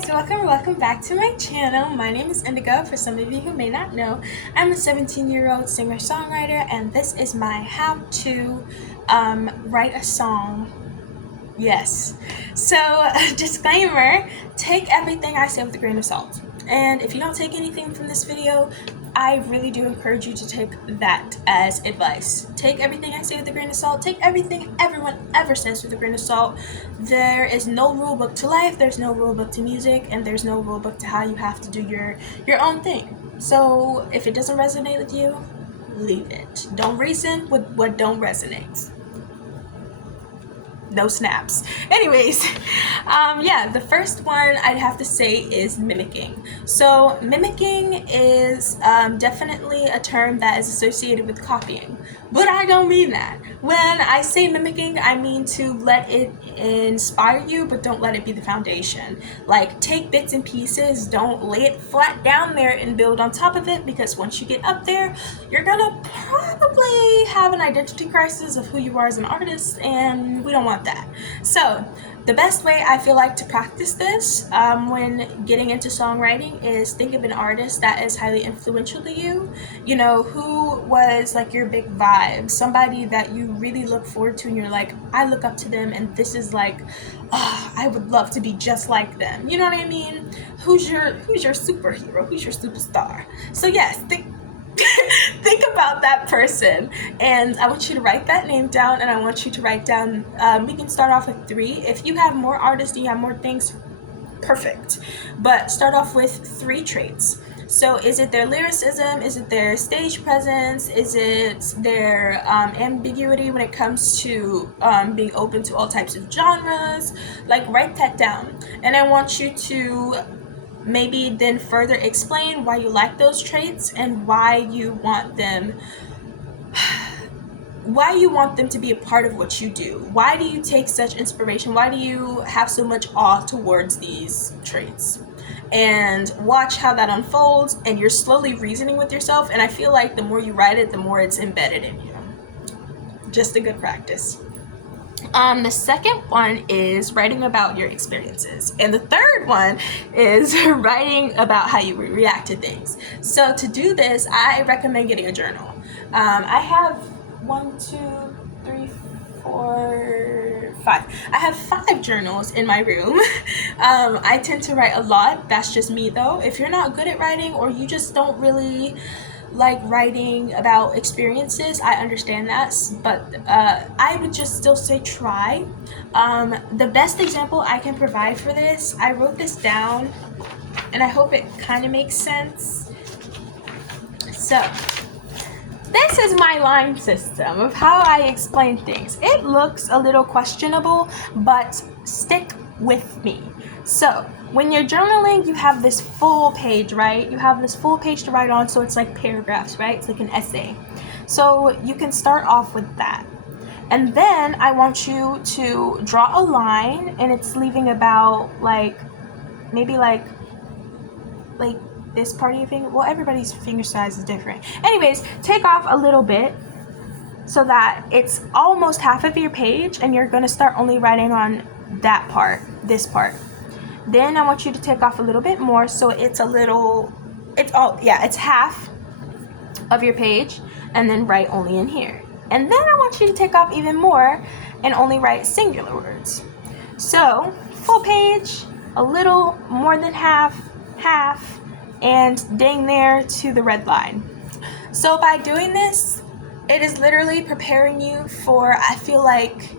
guys, welcome back to my channel. My name is Indigo. For some of you who may not know, I'm a 17-year-old singer-songwriter, and this is my how to write a song. Yes. So, disclaimer, take everything I say with a grain of salt. And if you don't take anything from this video, I really do encourage you to take that as advice. Take everything I say with a grain of salt. Take everything everyone ever says with a grain of salt. There is no rule book to life, there's no rule book to music, and there's no rule book to how you have to do your own thing. So if it doesn't resonate with you, leave it. Don't reason with what don't resonate. No snaps. Anyways, yeah, the first one I'd have to say is mimicking. So mimicking is definitely a term that is associated with copying, but I don't mean that. When I say mimicking, I mean to let it inspire you, but don't let it be the foundation. Like, take bits and pieces, don't lay it flat down there and build on top of it, because once you get up there, you're gonna probably have an identity crisis of who you are as an artist, and we don't want that. So the best way I feel like to practice this when getting into songwriting is think of an artist that is highly influential to you. You know, who was like your big vibe, somebody that you really look forward to and you're like, I look up to them and this is like, oh, I would love to be just like them. You know what I mean? Who's your superhero? Who's your superstar? So yes, think about that person, and I want you to write that name down, and I want you to write down, we can start off with 3. If you have more artists, you have more things, perfect, but start off with 3 traits. So is it their lyricism? Is it their stage presence? Is it their ambiguity when it comes to being open to all types of genres? Like, write that down, and I want you to maybe then further explain why you like those traits and why you want them to be a part of what you do. Why do you take such inspiration? Why do you have so much awe towards these traits? And watch how that unfolds, and you're slowly reasoning with yourself, and I feel like the more you write it, the more it's embedded in you. Just a good practice. The second one is writing about your experiences, and the third one is writing about how you react to things. So to do this, I recommend getting a journal. I have 1, 2, 3, 4, 5. I have 5 journals in my room. I tend to write a lot. That's just me though. If you're not good at writing, or you just don't really like writing about experiences, I understand that, but I would just still say try. The best example I can provide for this, I wrote this down and I hope it kind of makes sense. So this is my line system of how I explain things. It looks a little questionable, but stick with me. So when you're journaling, you have this full page, right? You have this full page to write on, so it's like paragraphs, right? It's like an essay. So you can start off with that. And then I want you to draw a line, and it's leaving about like, maybe like this part of your finger. Well, everybody's finger size is different. Anyways, take off a little bit so that it's almost half of your page, and you're gonna start only writing on that part, this part. Then I want you to take off a little bit more, so it's half of your page, and then write only in here. And then I want you to take off even more and only write singular words. So full page, a little more than half, and dang near to the red line. So by doing this, it is literally preparing you for, I feel like,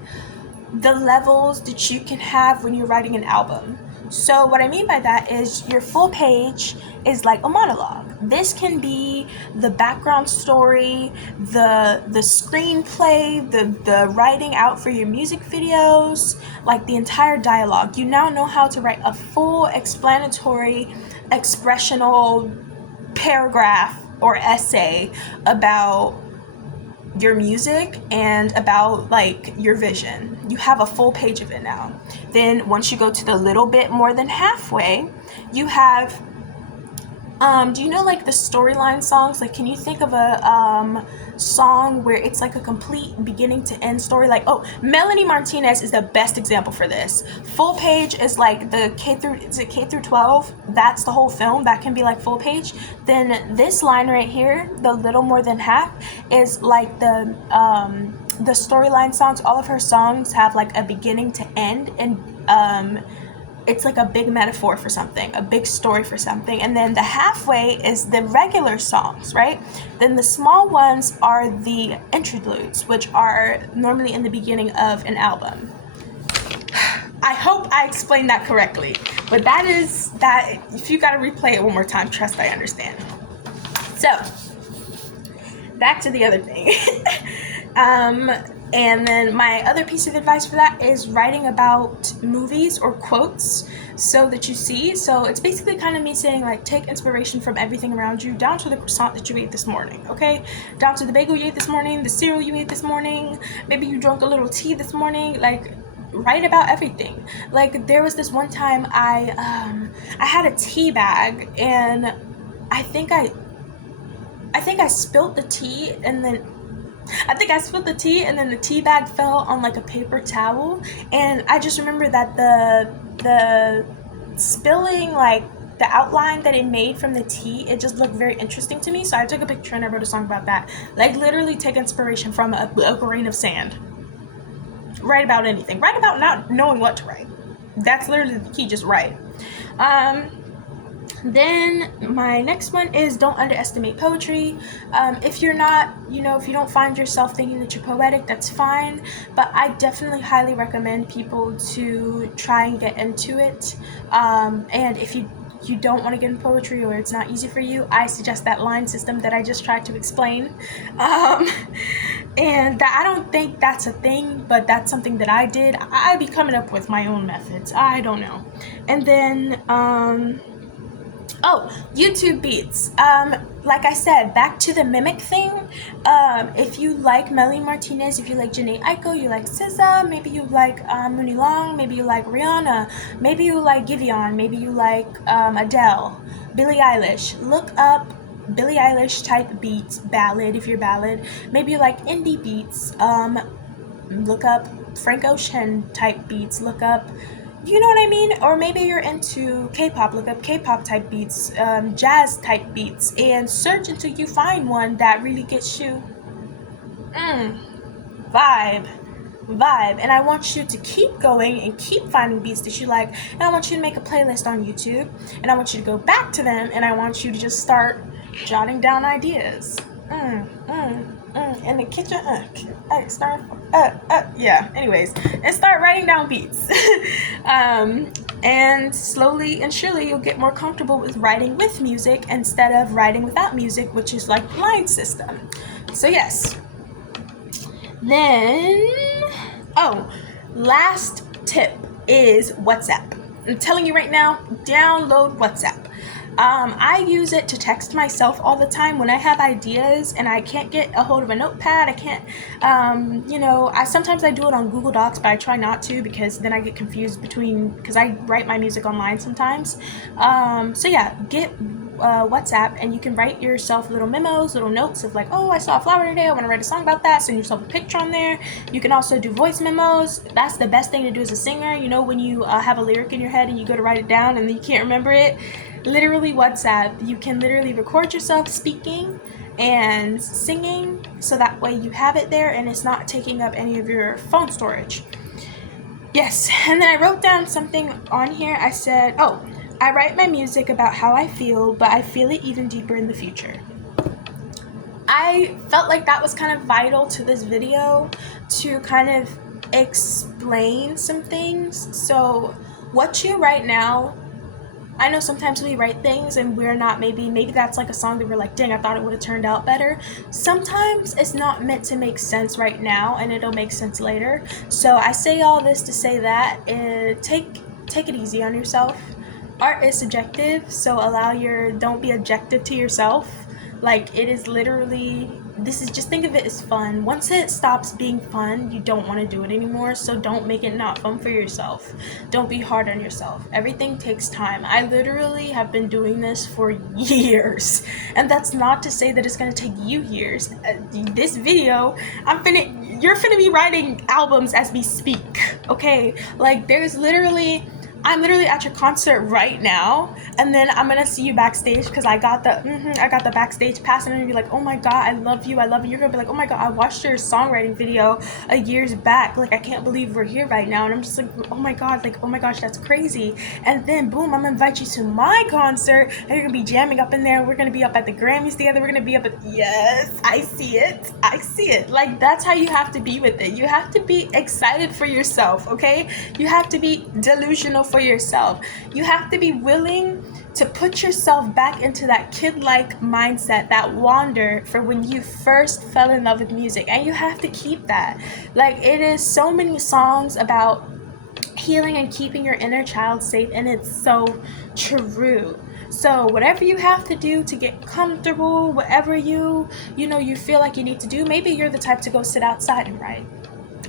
the levels that you can have when you're writing an album. So what I mean by that is your full page is like a monologue. This can be the background story, the screenplay, the writing out for your music videos, like the entire dialogue. You now know how to write a full explanatory, expressional paragraph or essay about your music and about like your vision. You have a full page of it now. Then once you go to the little bit more than halfway, you have Do you know like the storyline songs? Like, can you think of a song where it's like a complete beginning to end story? Like, oh, Melanie Martinez is the best example for this. Full Page is like the K through 12? That's the whole film. That can be like full page. Then this line right here, the little more than half, is like the storyline songs. All of her songs have like a beginning to end, and it's like a big metaphor for something, a big story for something. And then the halfway is the regular songs, right? Then the small ones are the interludes, which are normally in the beginning of an album. I hope I explained that correctly, but that is that. If you gotta replay it one more time, trust I understand. So back to the other thing. And then my other piece of advice for that is writing about movies or quotes so that you see. So it's basically kind of me saying, like, take inspiration from everything around you, down to the croissant that you ate this morning, okay? Down to the bagel you ate this morning, the cereal you ate this morning, maybe you drank a little tea this morning. Like, write about everything. Like, there was this one time I had a tea bag, and I think I spilled the tea, and then the tea bag fell on like a paper towel, and I just remember that the spilling, like the outline that it made from the tea, it just looked very interesting to me. So I took a picture and I wrote a song about that. Like, literally take inspiration from a grain of sand. Write about anything. Write about not knowing what to write. That's literally the key. Just write. Then my next one is don't underestimate poetry. If you're not, if you don't find yourself thinking that you're poetic, that's fine. But I definitely highly recommend people to try and get into it. And if you don't want to get into poetry, or it's not easy for you, I suggest that line system that I just tried to explain. And I don't think that's a thing, but that's something that I did. I be coming up with my own methods. I don't know. And then, YouTube beats. Like I said, back to the mimic thing. If you like Melanie Martinez, if you like Jhené Aiko, you like SZA, maybe you like Mooney Long, maybe you like Rihanna, maybe you like Giveon, maybe you like Adele, Billie Eilish. Look up Billie Eilish type beats, ballad if you're ballad. Maybe you like indie beats. Look up Frank Ocean type beats. Look up, you know what I mean? Or maybe you're into K-pop, look up K-pop type beats, jazz type beats, and search until you find one that really gets you vibe. And I want you to keep going and keep finding beats that you like, and I want you to make a playlist on YouTube, and I want you to go back to them, and I want you to just start jotting down ideas. In the kitchen, anyways, and start writing down beats. And slowly and surely you'll get more comfortable with writing with music instead of writing without music, which is like the line system. So yes. Then, last tip is WhatsApp. I'm telling you right now, download WhatsApp. I use it to text myself all the time when I have ideas and I can't get a hold of a notepad. I can't, sometimes I do it on Google Docs, but I try not to because then I get confused because I write my music online sometimes. Get WhatsApp, and you can write yourself little memos, little notes of like, oh, I saw a flower today, I want to write a song about that. Send yourself a picture on there. You can also do voice memos. That's the best thing to do as a singer. When you have a lyric in your head and you go to write it down and then you can't remember it. Literally WhatsApp, you can literally record yourself speaking and singing, so that way you have it there and it's not taking up any of your phone storage. Yes, and then I wrote down something on here. I said, I write my music about how I feel, but I feel it even deeper in the future. I felt like that was kind of vital to this video to kind of explain some things. So what you write now, I know sometimes we write things and we're not, maybe that's like a song that we're like, dang, I thought it would have turned out better. Sometimes it's not meant to make sense right now and it'll make sense later. So I say all this to say that take it easy on yourself. Art is subjective, so don't be objective to yourself. Like, it is literally this is, just think of it as fun. Once it stops being fun, you don't want to do it anymore, so don't make it not fun for yourself. Don't be hard on yourself. Everything takes time. I literally have been doing this for years, and that's not to say that it's going to take you years. This video, you're finna be writing albums as we speak, okay? Like, I'm literally at your concert right now, and then I'm gonna see you backstage because I got the backstage pass, and I'm gonna be like, oh my god, I love you. You're gonna be like, oh my god, I watched your songwriting video years back. Like, I can't believe we're here right now. And I'm just like, oh my god, like, oh my gosh, that's crazy. And then boom, I'm gonna invite you to my concert, and you're gonna be jamming up in there. We're gonna be up at the Grammys together. We're gonna be up at, yes, I see it. Like, that's how you have to be with it. You have to be excited for yourself, okay? You have to be delusional for yourself. You have to be willing to put yourself back into that kid-like mindset, that wonder for when you first fell in love with music, and you have to keep that. Like, it is so many songs about healing and keeping your inner child safe, and it's so true. So whatever you have to do to get comfortable, whatever you feel like you need to do, maybe you're the type to go sit outside and write.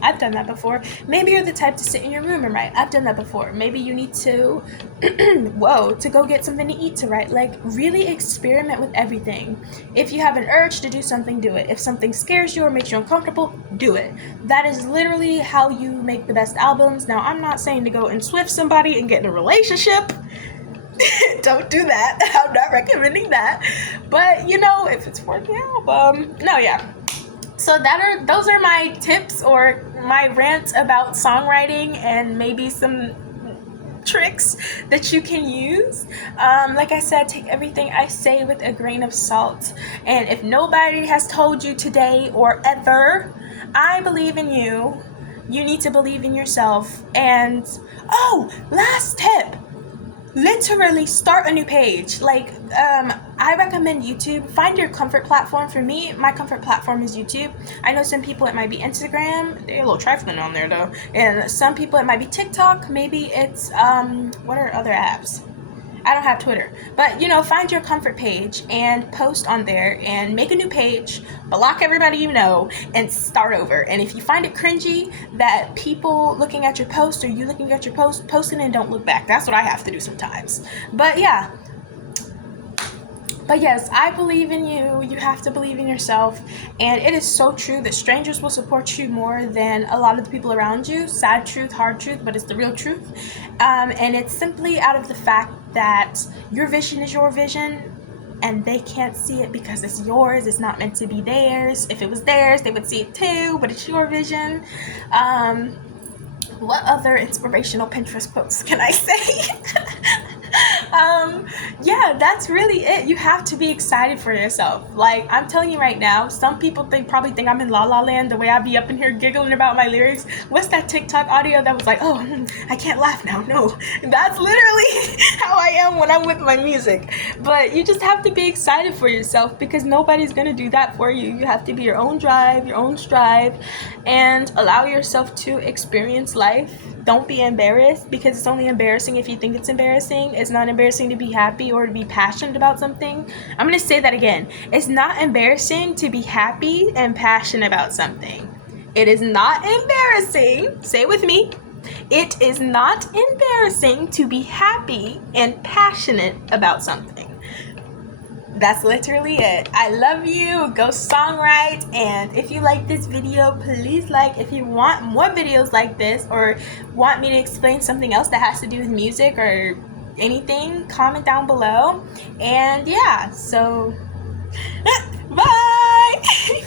I've done that before. Maybe you're the type to sit in your room and write. I've done that before. Maybe you need to, to go get something to eat to write. Like, really experiment with everything. If you have an urge to do something, do it. If something scares you or makes you uncomfortable, do it. That is literally how you make the best albums. Now, I'm not saying to go and swift somebody and get in a relationship. Don't do that. I'm not recommending that. But, if it's for the album. No, yeah. So those are my tips or my rant about songwriting, and maybe some tricks that you can use. Like I said, take everything I say with a grain of salt. And if nobody has told you today or ever, I believe in you. You need to believe in yourself. And, last tip. Literally start a new page. Like, I recommend YouTube. Find your comfort platform. For me, my comfort platform is YouTube. I know some people it might be Instagram. They're a little trifling on there though. And some people it might be TikTok. Maybe it's what are other apps? I don't have Twitter. But, find your comfort page and post on there and make a new page, block everybody you know, and start over. And if you find it cringy that people looking at your post or you looking at your post, post it and don't look back. That's what I have to do sometimes. But yeah. But yes, I believe in you. You have to believe in yourself. And it is so true that strangers will support you more than a lot of the people around you. Sad truth, hard truth, but it's the real truth. And it's simply out of the fact that your vision is your vision, and they can't see it because it's yours. It's not meant to be theirs. If it was theirs, they would see it too, but it's your vision. What other inspirational Pinterest quotes can I say? Yeah, that's really it. You have to be excited for yourself. Like, I'm telling you right now, some people probably think I'm in La La Land the way I be up in here giggling about my lyrics. What's that TikTok audio that was like, I can't laugh now? No, that's literally how I am when I'm with my music. But you just have to be excited for yourself because nobody's gonna do that for you. You have to be your own drive, your own strive, and allow yourself to experience life. Don't be embarrassed, because it's only embarrassing if you think it's embarrassing. It's not embarrassing to be happy or to be passionate about something. I'm going to say that again. It's not embarrassing to be happy and passionate about something. It is not embarrassing. Say it with me. It is not embarrassing to be happy and passionate about something. That's literally it. I love you. Go songwrite. And if you like this video, please like. If you want more videos like this or want me to explain something else that has to do with music or anything, comment down below. And yeah, so bye.